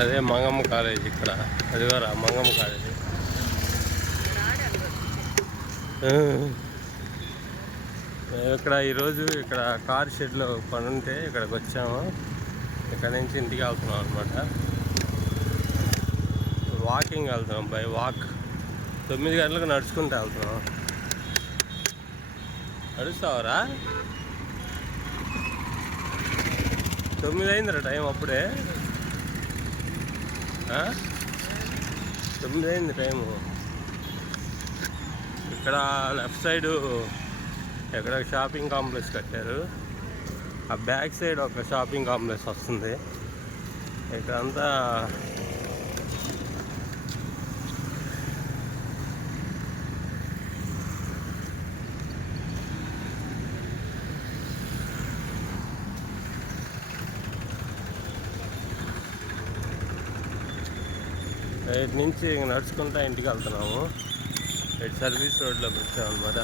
అదే మంగమ్మ కాలేజ్ ఇక్కడ. అది కూడా మంగమ్మ కాలేజ్. ఇక్కడ ఈరోజు ఇక్కడ కార్ షెడ్లో పని ఉంటే ఇక్కడికి వచ్చాము. ఇక్కడ నుంచి ఇంటికి వెళ్తున్నాం అనమాట వాకింగ్ వెళ్తున్నాం బై వాక్. తొమ్మిది గంటలకు నడుచుకుంటూ వెళ్తున్నాం. నడుస్తావరా? తొమ్మిది అయిందిరా టైం అప్పుడే. తొమ్మిది అయింది టైము ఇక్కడ లెఫ్ట్ సైడు ఎక్కడ షాపింగ్ కాంప్లెక్స్ కట్టారు. ఆ బ్యాక్ సైడ్ ఒక షాపింగ్ కాంప్లెక్స్ వస్తుంది. ఇక్కడంతా ఇటు నుంచి ఇంక నడుచుకుంటా ఇంటికి వెళ్తున్నాము. ఇటు సర్వీస్ రోడ్లోకి వచ్చామన్నమాట.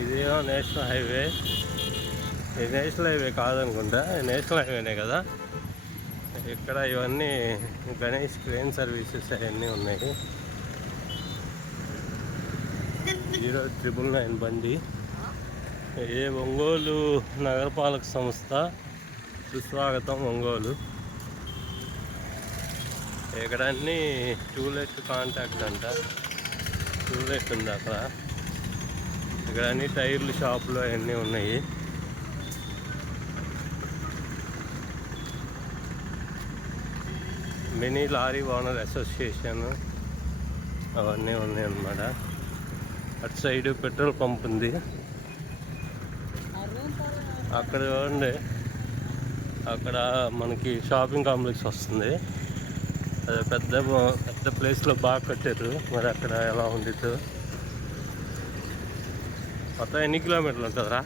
ఇదేమో నేషనల్ హైవే. ఇది నేషనల్ హైవే కాదనుకుంటా నేషనల్ హైవేనే కదా. ఇక్కడ ఇవన్నీ గణేష్ క్రేన్ సర్వీసెస్ అవన్నీ ఉన్నాయి. జీరో ట్రిపుల్ నైన్ బండి. ఏ ఒంగోలు నగరపాలక సంస్థ సుస్వాగతం ఒంగోలు. ఇక్కడ అన్ని టూలెట్ కాంటాక్ట్ అంట. టూలెట్ ఉంది అక్కడ. ఇక్కడ అన్ని టైర్లు షాపులు అవన్నీ ఉన్నాయి. మినీ లారీ ఓనర్ అసోసియేషన్ అవన్నీ ఉన్నాయి అన్నమాట. అటు సైడ్ పెట్రోల్ పంప్ ఉంది. అక్కడ చూడండి. అక్కడ మనకి షాపింగ్ కాంప్లెక్స్ వస్తుంది. పెద్ద పెద్ద ప్లేస్లో బాగా కట్టారు. మరి అక్కడ ఎలా ఉండిద్దో. మొత్తం ఎన్ని కిలోమీటర్లు ఉంటుందిరా?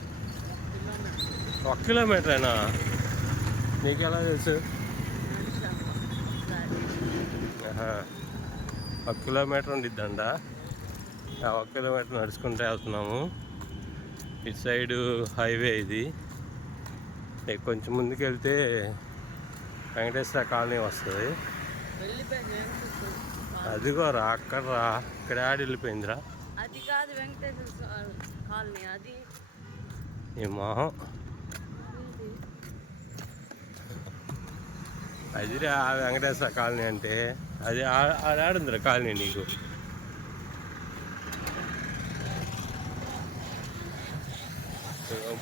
ఒక కిలోమీటరేనా? నీకు ఎలా తెలుసు ఒక కిలోమీటర్ ఉండిద్దంట. ఆ ఒక కిలోమీటర్ నడుచుకుంటూ వెళ్తున్నాము. ఇటు సైడు హైవే ఇది. కొంచెం ముందుకు వెళ్తే వెంకటేశ్వర కాలనీ వస్తుంది. అదిగో రా అక్కడ రా. ఇక్కడ ఆడి వెళ్ళిపోయిందిరా. అది కాదు వెంకటేశ్వర కాలనీ అది. మొహం. అదిరా వెంకటేశ్వర కాలనీ అంటే. అది ఆడుందిరా కాలనీ నీకు.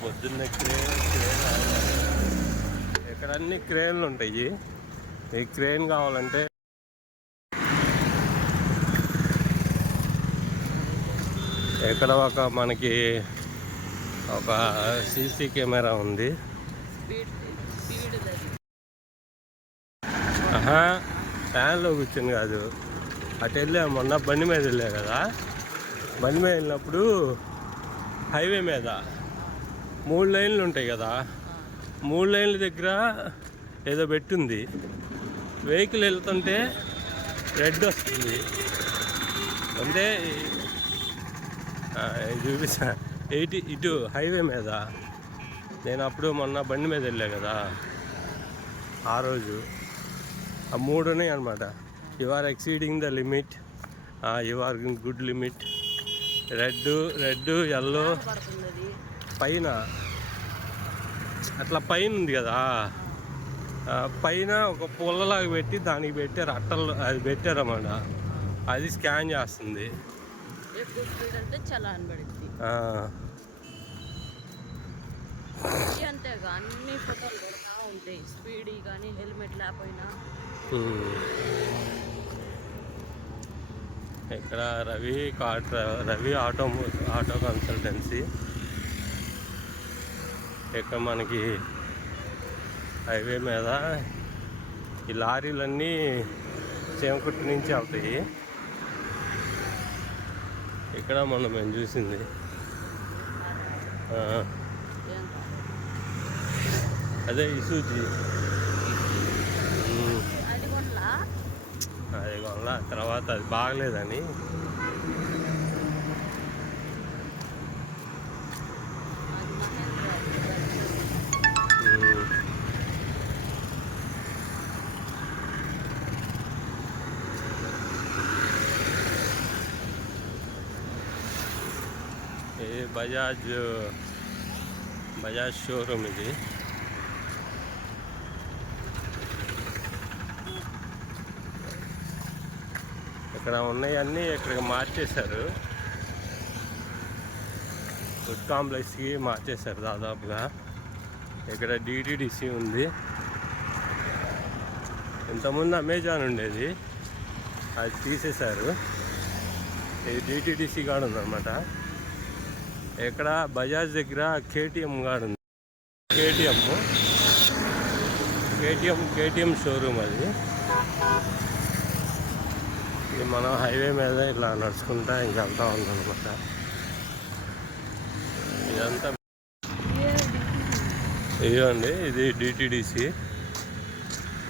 పొద్దున్న క్రేన్ క్రేన్. ఇక్కడ అన్ని క్రేన్లు ఉంటాయి. ఈ క్రేన్ కావాలంటే ఇక్కడ ఒక మనకి ఒక సీసీ కెమెరా ఉంది. ఆహా ఫ్యాన్లో కూర్చుని కాదు. అటు వెళ్ళా మొన్న బండి మీద వెళ్ళా కదా. బండి మీద వెళ్ళినప్పుడు హైవే మీద మూడు లైన్లు ఉంటాయి కదా. మూడు లైన్ల దగ్గర ఏదో పెట్టుంది. వెహికల్ వెళ్తుంటే రెడ్ వస్తుంది. అంటే చూపిస్తా. ఎయిటీ ఇటు హైవే మీద. నేను అప్పుడు మొన్న బండి మీద వెళ్ళా కదా. ఆ రోజు. ఆ మూడు ఉన్నాయి అనమాట you are exceeding the limit. You are good limit. Red red yellow. పైన. అట్లా పైన ఉంది కదా. పైన ఒక పుల్లలాగా పెట్టి దానికి పెట్టారు అట్టలు అది పెట్టారన్నమాట. అది స్కాన్ చేస్తుంది. ఎక్కువ స్పీడ్ అంటే చలాన్ పడుద్ది అంతేగా అన్ని ఫోటోలు కొడతా ఉంటాయి స్పీడ్ కానీ హెల్మెట్ లేకపోయినా. ఇక్కడ Ravi Ravi auto auto consultancy. ఇక్కడ మనకి హైవే మీద ఈ లారీలన్నీ చేమకుట్టు నుంచి వెళ్తాయి. ఇక్కడ మనం మేము చూసింది. అదే ఉమ్. అది వల్ల తర్వాత అది బాగలేదని బజాజ్ బజాజ్ షోరూమ్ ఇది. ఇక్కడ ఉన్నాయన్నీ ఇక్కడికి మార్చేశారు. ఫుడ్ కాంప్లెక్స్కి మార్చేశారు దాదాపుగా. ఇక్కడ డిటిడిసి ఉంది. ఇంతకుముందు అమెజాన్ ఉండేది. అది తీసేశారు. ఇది డిటిడిసి కాడ ఉందన్నమాట. ఇక్కడ బజాజ్ దగ్గర కేటీఎం గారు ఉంది. కేటీఎం. కేటీఎం కేటీఎం షోరూమ్ అది. ఇది మనం హైవే మీద ఇట్లా నడుచుకుంటా ఇంక వెళ్తా ఉందనమాట ఇదంతా ఇదిగోండి ఇది డిటిడిసి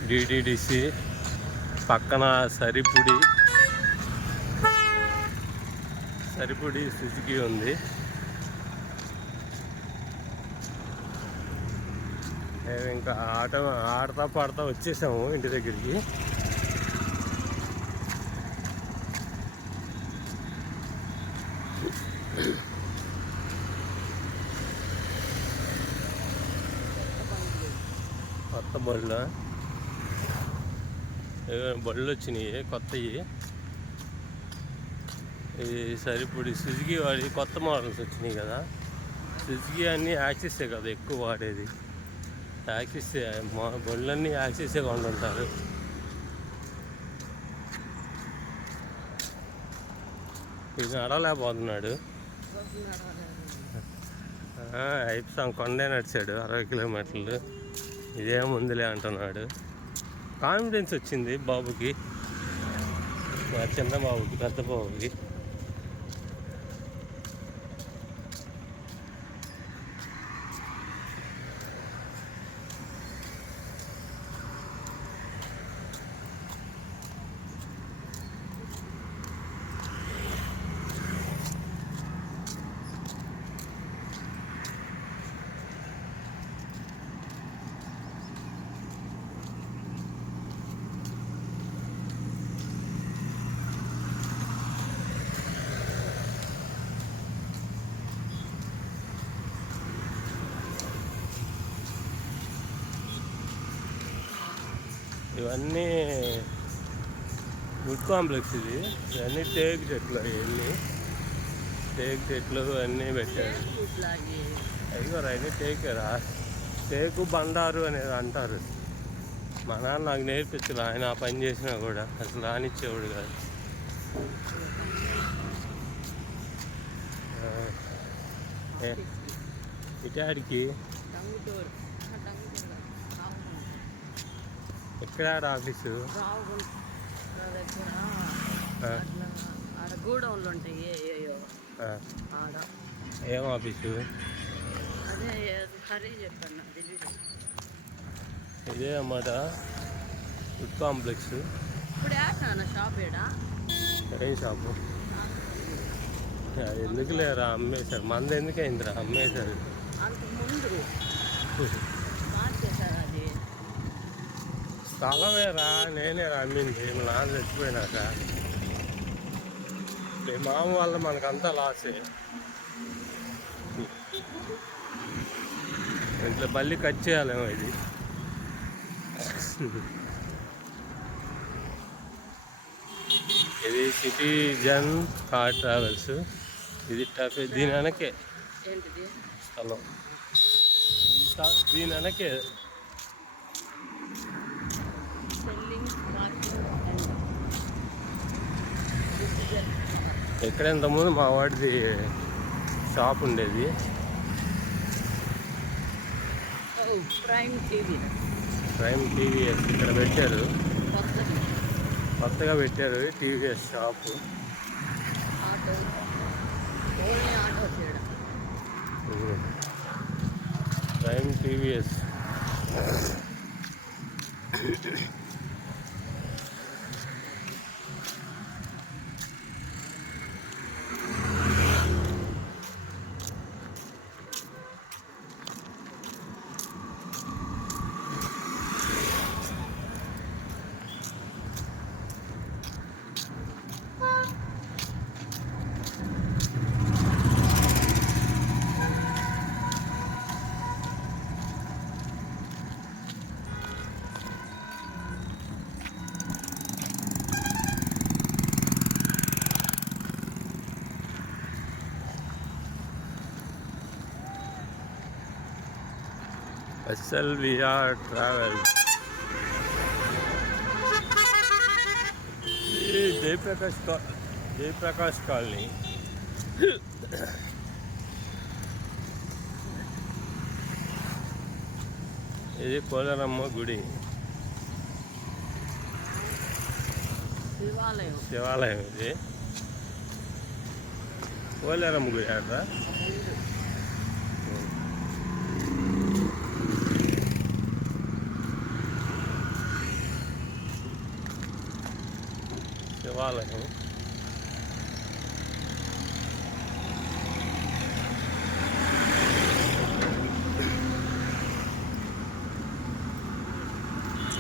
డిటిడిసి పక్కన సరిపుడి. సరిపుడి సుజుకి ఉంది. మేము ఇంకా ఆట ఆడతా పాడతా వచ్చేసాము ఇంటి దగ్గరికి. కొత్త బళ్ళు. బళ్ళు వచ్చినాయి కొత్తవి సరే ఇప్పుడు సుజుకి వాడి కొత్త మోడల్స్ వచ్చినాయి కదా. సుజుకి అన్నీ యాక్సిసే కదా ఎక్కువ వాడేది. యాక్సిస్ మా బండ్లన్నీ యాక్సిసే కొంటుంటారు. ఇది నడవలేకపోతున్నాడు. ఐప్సాం కొండే నడిచాడు అరవై కిలోమీటర్లు. ఇదే ముందులే అంటున్నాడు. కాన్ఫిడెన్స్ వచ్చింది బాబుకి. మా చిన్న బాబుకి పెద్ద బాబుకి ఇవన్నీ వుడ్ కాంప్లెక్స్ ఇది. ఇవన్నీ టేక్ చెట్లు అవన్నీ టేక్ చెట్లు అన్నీ పెట్టారు. అయ్యారు అయ్యో అవన్నీ టేకేరా టేకు బండారు అనేది అంటారు. మా నాన్న నాకు నేర్పించలే ఆయన ఆ పని చేసినా కూడా. అసలు రానిచ్చేవాడు కాదు. ఇటాడికి ఎక్కడ ఆఫీసు? ఆడ గూడౌన్లు ఉంటాయి. ఆడ. ఏం ఆఫీసు? అదే హరి చెప్పాను ఇదే అన్నమాట ఫుడ్ కాంప్లెక్స్. ఇప్పుడు వేసాను షాప్ ఏడా? ఏం షాపు? ఎందుకు లేరా అమ్మేశారు. మంది ఎందుకు అయిందిరా అమ్మేశారు. అంత ముందు మార్చేశారు అది స్థలమేరా? నేనే అమ్మింది మా నాన్న చచ్చిపోయినాక. మీ మామ వల్ల మనకంతా లాసే ఇంట్లో మళ్ళీ కట్ చేయాలేమో ఇది. ఇది సిటిజన్ కార్ ట్రావెల్స్ ఇది టఫ్ దీని వెనకే. స్థలం. దీని వెనకే ఎక్కడ ఇంతకుముందు మా వాడిది షాప్ ఉండేది. ప్రైమ్ టీవీ ప్రైమ్ టీవీఎస్ ఇక్కడ పెట్టారు. కొత్తగా పెట్టారు TVS shop prime TVS SLVR travel ఇది జయప్రకాష్ కా జయప్రకాష్ కాలనీ ఇది కోలారమ్మ గుడి శివాలయం శివాలయం ఇది కోలారమ్మ గుడి అట శివాలయం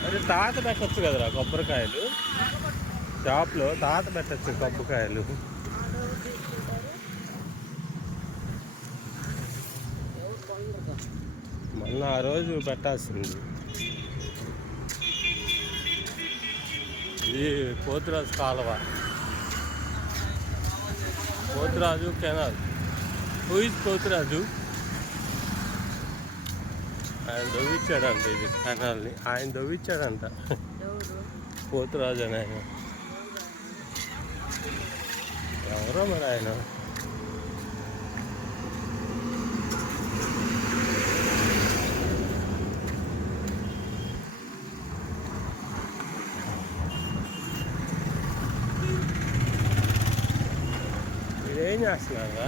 అరే తాత పెట్టచ్చు కదరా కొబ్బరికాయలు? షాప్లో తాత పెట్టచ్చు కొబ్బరికాయలు. మళ్ళీ ఆ రోజు పెట్టాల్సింది. ఇది పోతురాజు కాలువ. Poturaju canal. Who is Poturaju? ఆయన దొవ్విచ్చాడంట ఇది కెనాల్ని. ఆయన దొవ్విచ్చాడంట. పోతురాజు అని ఆయన. ఎవరో మరి ఆయన? మీరేం చేస్తున్నారా